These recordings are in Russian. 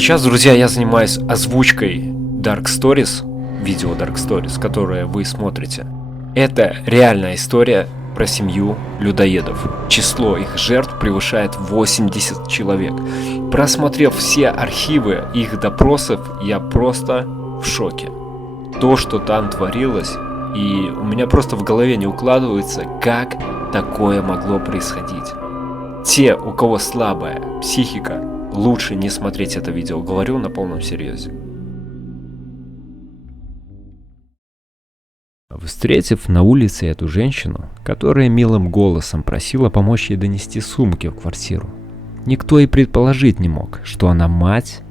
Сейчас, друзья, я занимаюсь озвучкой Dark Stories, видео Dark Stories, которое вы смотрите. Это реальная история про семью людоедов. Число их жертв превышает 80 человек. Просмотрев все архивы их допросов, я просто в шоке. То, что там творилось, и у меня просто в голове не укладывается, как такое могло происходить. Те, у кого слабая психика, лучше не смотреть это видео, говорю на полном серьезе. Встретив на улице эту женщину, которая милым голосом просила помочь ей донести сумки в квартиру, никто и предположить не мог, что она мать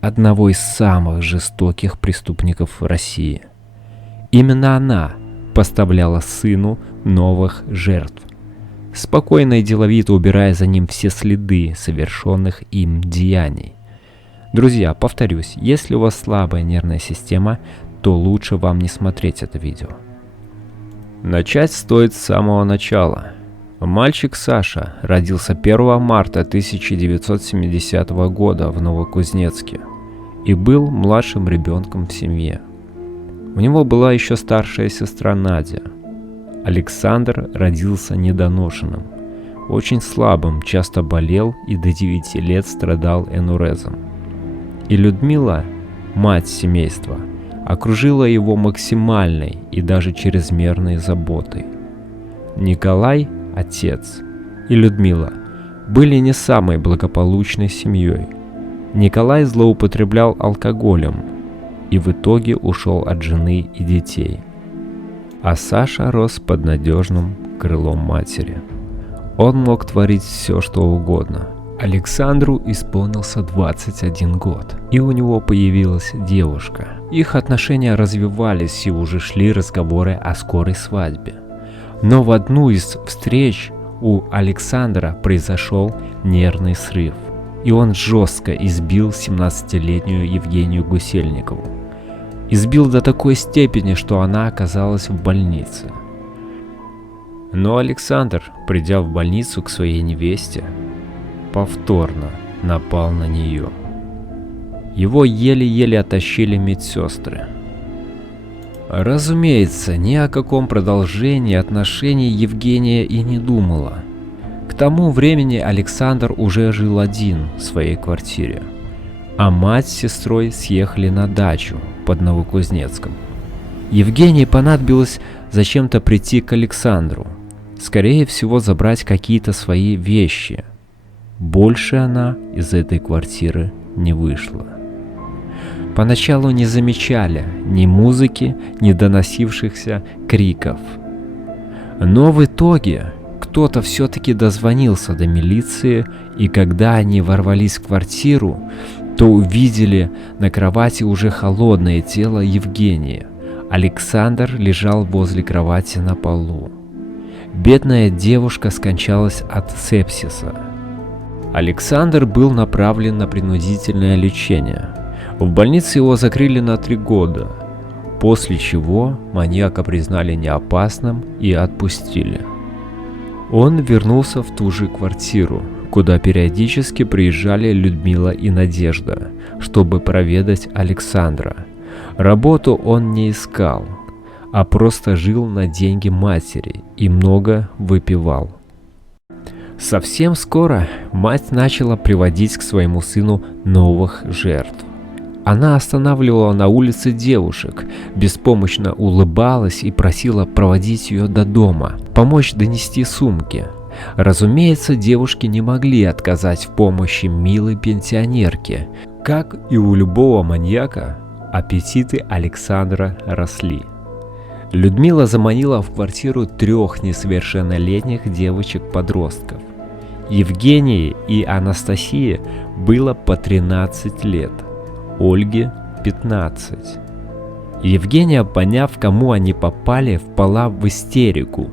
одного из самых жестоких преступников в России. Именно она поставляла сыну новых жертв, спокойно и деловито убирая за ним все следы совершенных им деяний. Друзья, повторюсь, если у вас слабая нервная система, то лучше вам не смотреть это видео. Начать стоит с самого начала. Мальчик Саша родился 1 марта 1970 года в Новокузнецке и был младшим ребенком в семье. У него была еще старшая сестра Надя. Александр родился недоношенным, очень слабым, часто болел и до 9 лет страдал энурезом. И Людмила, мать семейства, окружила его максимальной и даже чрезмерной заботой. Николай, отец, и Людмила были не самой благополучной семьей. Николай злоупотреблял алкоголем и в итоге ушел от жены и детей. А Саша рос под надежным крылом матери. Он мог творить все, что угодно. Александру исполнился 21 год, и у него появилась девушка. Их отношения развивались, и уже шли разговоры о скорой свадьбе. Но в одну из встреч у Александра произошел нервный срыв, и он жестко избил 17-летнюю Евгению Гусельникову. Избил до такой степени, что она оказалась в больнице. Но Александр, придя в больницу к своей невесте, повторно напал на нее. Его еле-еле оттащили медсестры. Разумеется, ни о каком продолжении отношений Евгения и не думала. К тому времени Александр уже жил один в своей квартире, а мать с сестрой съехали на дачу под Новокузнецком. Евгении понадобилось зачем-то прийти к Александру, скорее всего забрать какие-то свои вещи. Больше она из этой квартиры не вышла. Поначалу не замечали ни музыки, ни доносившихся криков. Но в итоге кто-то все-таки дозвонился до милиции, и когда они ворвались в квартиру, то увидели на кровати уже холодное тело Евгении. Александр лежал возле кровати на полу. Бедная девушка скончалась от сепсиса. Александр был направлен на принудительное лечение. В больнице его закрыли на 3 года, после чего маньяка признали неопасным и отпустили. Он вернулся в ту же квартиру, куда периодически приезжали Людмила и Надежда, чтобы проведать Александра. Работу он не искал, а просто жил на деньги матери и много выпивал. Совсем скоро мать начала приводить к своему сыну новых жертв. Она останавливала на улице девушек, беспомощно улыбалась и просила проводить ее до дома, помочь донести сумки. Разумеется, девушки не могли отказать в помощи милой пенсионерке. Как и у любого маньяка, аппетиты Александра росли. Людмила заманила в квартиру 3 несовершеннолетних девочек-подростков. Евгении и Анастасии было по 13 лет, Ольге 15. Евгения, поняв, кому они попали, впала в истерику.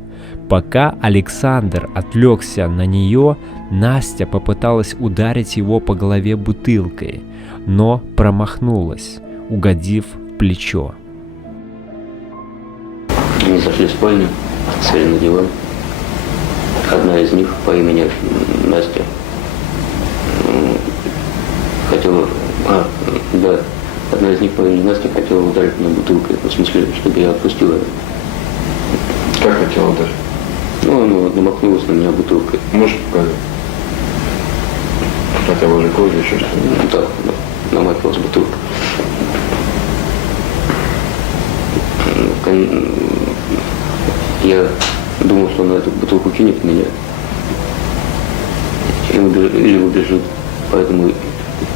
Пока Александр отвлекся на нее, Настя попыталась ударить его по голове бутылкой, но промахнулась, угодив в плечо. Они зашли в спальню, сели на диван. Одна из них по имени Настя хотела Да. Одна из них по имени Настя хотела ударить меня бутылкой, в смысле, чтобы я отпустил ее. Как хотела ударить? Ну, она намахнулась на меня бутылкой. Можешь показать? Хотя бы уже кожу, еще что-то. Да, намахнулась бутылкой. Я думал, что она эту бутылку кинет в меня или убежит. Поэтому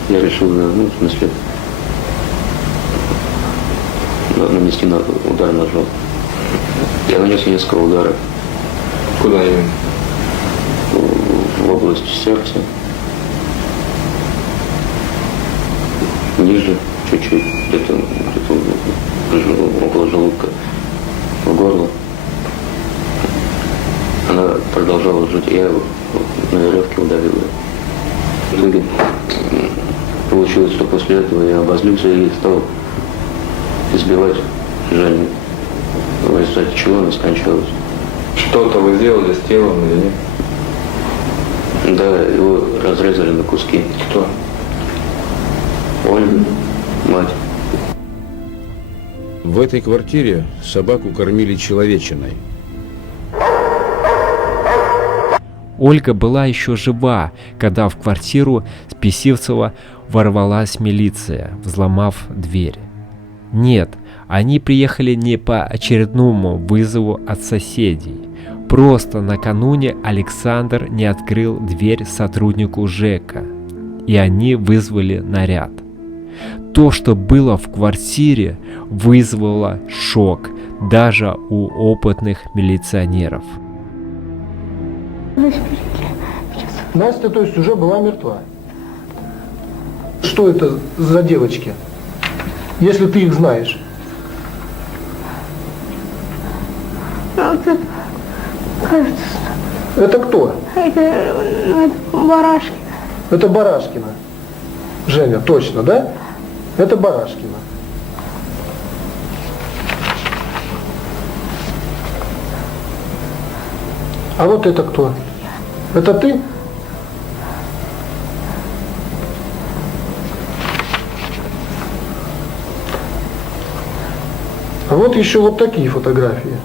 я решил, ну, в смысле, нанести удар ножом. Я нанес несколько ударов. Куда именно? В область сердца. Ниже чуть-чуть, где-то около желудка, в горло. Она продолжала жить, я на веревке ударил ее. В итоге получилось, что после этого я обозлился и стал избивать Женю, в результате чего она скончалась. Что-то вы сделали с телом или нет? Да, его разрезали на куски. Кто? Ольга, мать. В этой квартире собаку кормили человечиной. Ольга была еще жива, когда в квартиру Списивцева ворвалась милиция, взломав дверь. Нет, они приехали не по очередному вызову от соседей. Просто накануне Александр не открыл дверь сотруднику ЖЭКа, и они вызвали наряд. То, что было в квартире, вызвало шок даже у опытных милиционеров. Настя, то есть, уже была мертва. Что это за девочки, если ты их знаешь? Это, кажется, Это кто? это Барашкина. Это Барашкина. Женя, точно, да? Это Барашкина. А вот это кто? Это ты? А вот еще вот такие фотографии.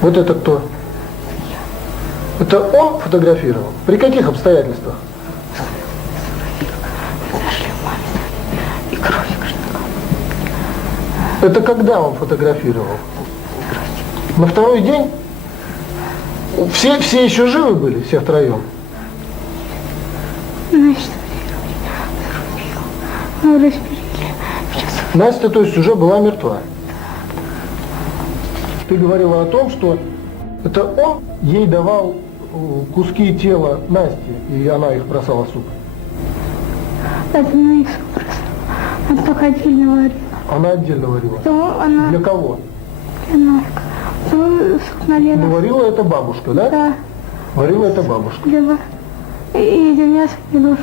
Вот это кто? Это он фотографировал? При каких обстоятельствах? Нашли в маме и кровь. Это когда он фотографировал? На второй день? Все еще живы были, все втроем? Значит, зарубил. Распилили. Настя, то есть, уже была мертва. Ты говорила о том, что это он ей давал куски тела Насти, и она их бросала в суп. Это на их суп бросала. Она только отдельно варила. Она отдельно варила. То она... Для кого? Для Нарка. То суп налила. Ну, варила это бабушка, да? Да. Варила это бабушка. И для мяса переложила.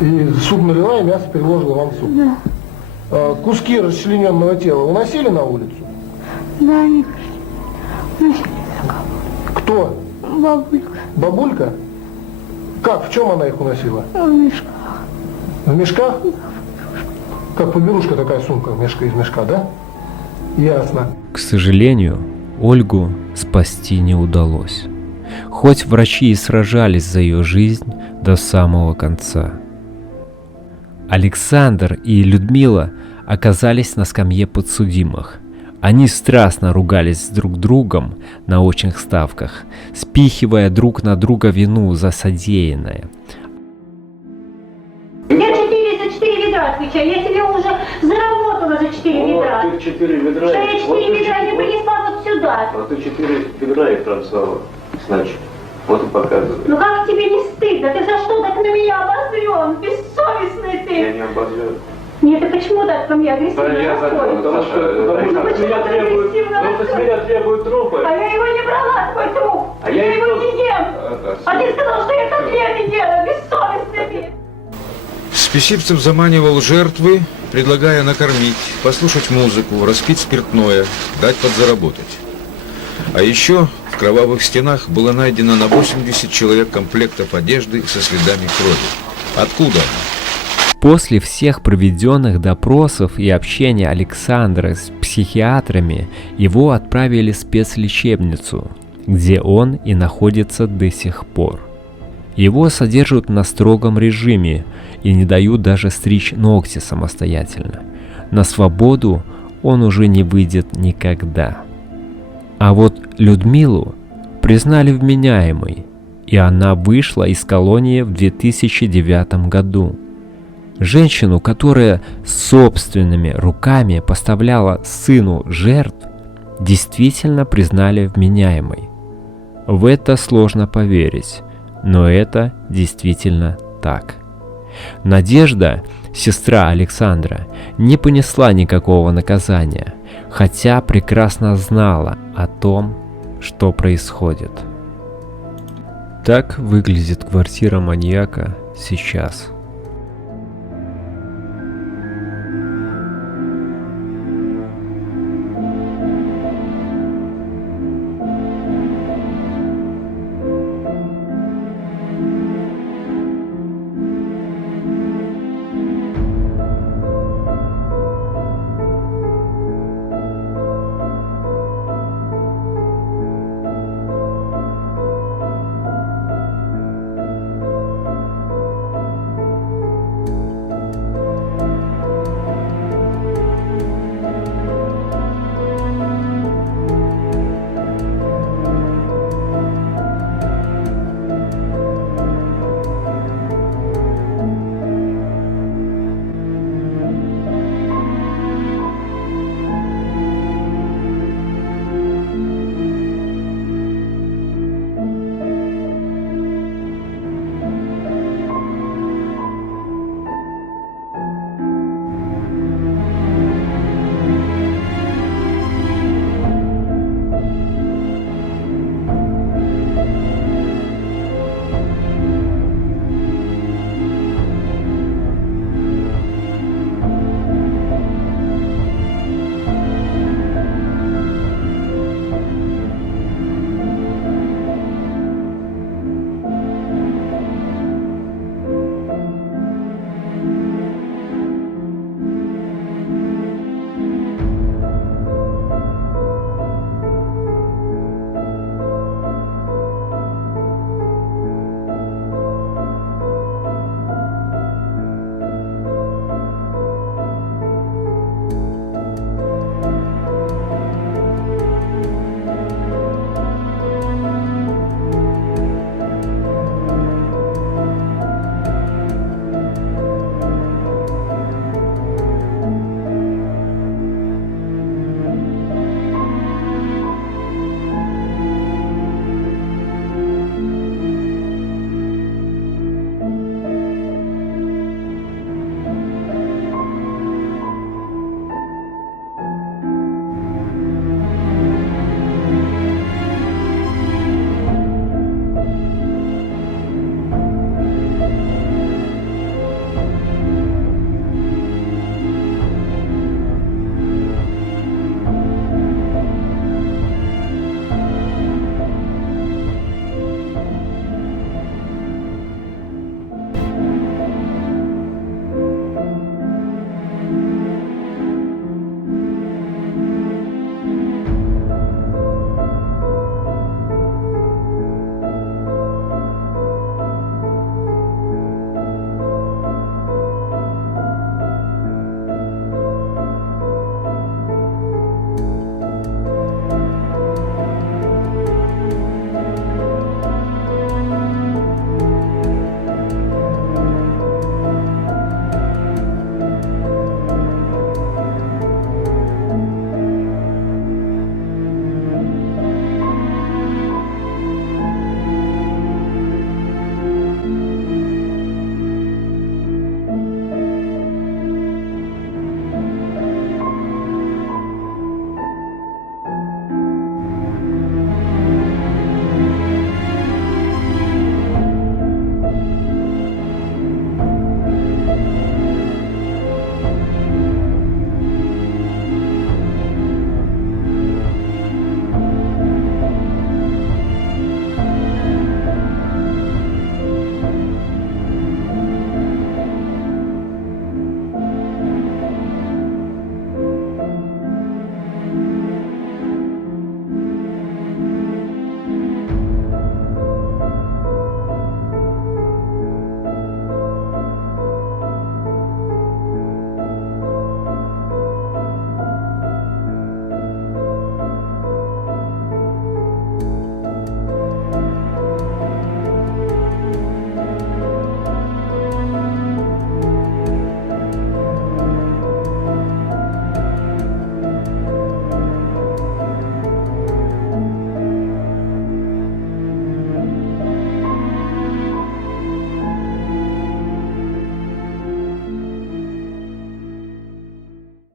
И суп налила, и мясо переложила вам в суп. Да. А куски расчлененного тела уносили на улицу? Да, они носили такого. Кто? Бабулька. Бабулька? Как? В чем она их уносила? В мешках. В мешках? Как поберушка такая сумка из мешка, да? Ясно. К сожалению, Ольгу спасти не удалось. Хоть врачи и сражались за ее жизнь до самого конца. Александр и Людмила оказались на скамье подсудимых. Они страстно ругались друг с другом на очных ставках, спихивая друг на друга вину за содеянное. Я 4 за 4 ведра отвечаю. Я тебе уже заработала за 4 ведра. Вот ты 4 ведра. Что я 4 ведра не принесла вот сюда. Вот ты 4 ведра их бросала, значит. Вот и показывай. Ну как тебе не стыдно? Ты за что так на меня обозрен? Бессовестный Я ты. не обозрел. Нет, ты почему так ко мне агрессивно подходишь? Потому что почему ты агрессивно подходишь? требуют трупы. А я его не брала, твой труп. А я я его его- не ем. А ты сказал, что я котлеты делаю. Бессовестный ты. Списивцев заманивал жертвы, предлагая накормить, послушать музыку, распить спиртное, дать подзаработать. А еще в кровавых стенах было найдено на 80 человек комплектов одежды со следами крови. Откуда она? После всех проведенных допросов и общения Александра с психиатрами, его отправили в спецлечебницу, где он и находится до сих пор. Его содержат на строгом режиме и не дают даже стричь ногти самостоятельно. На свободу он уже не выйдет никогда. А вот Людмилу признали вменяемой, и она вышла из колонии в 2009 году. Женщину, которая собственными руками поставляла сыну жертв, действительно признали вменяемой. В это сложно поверить, но это действительно так. Надежда, сестра Александра, не понесла никакого наказания, хотя прекрасно знала о том, что происходит. Так выглядит квартира маньяка сейчас.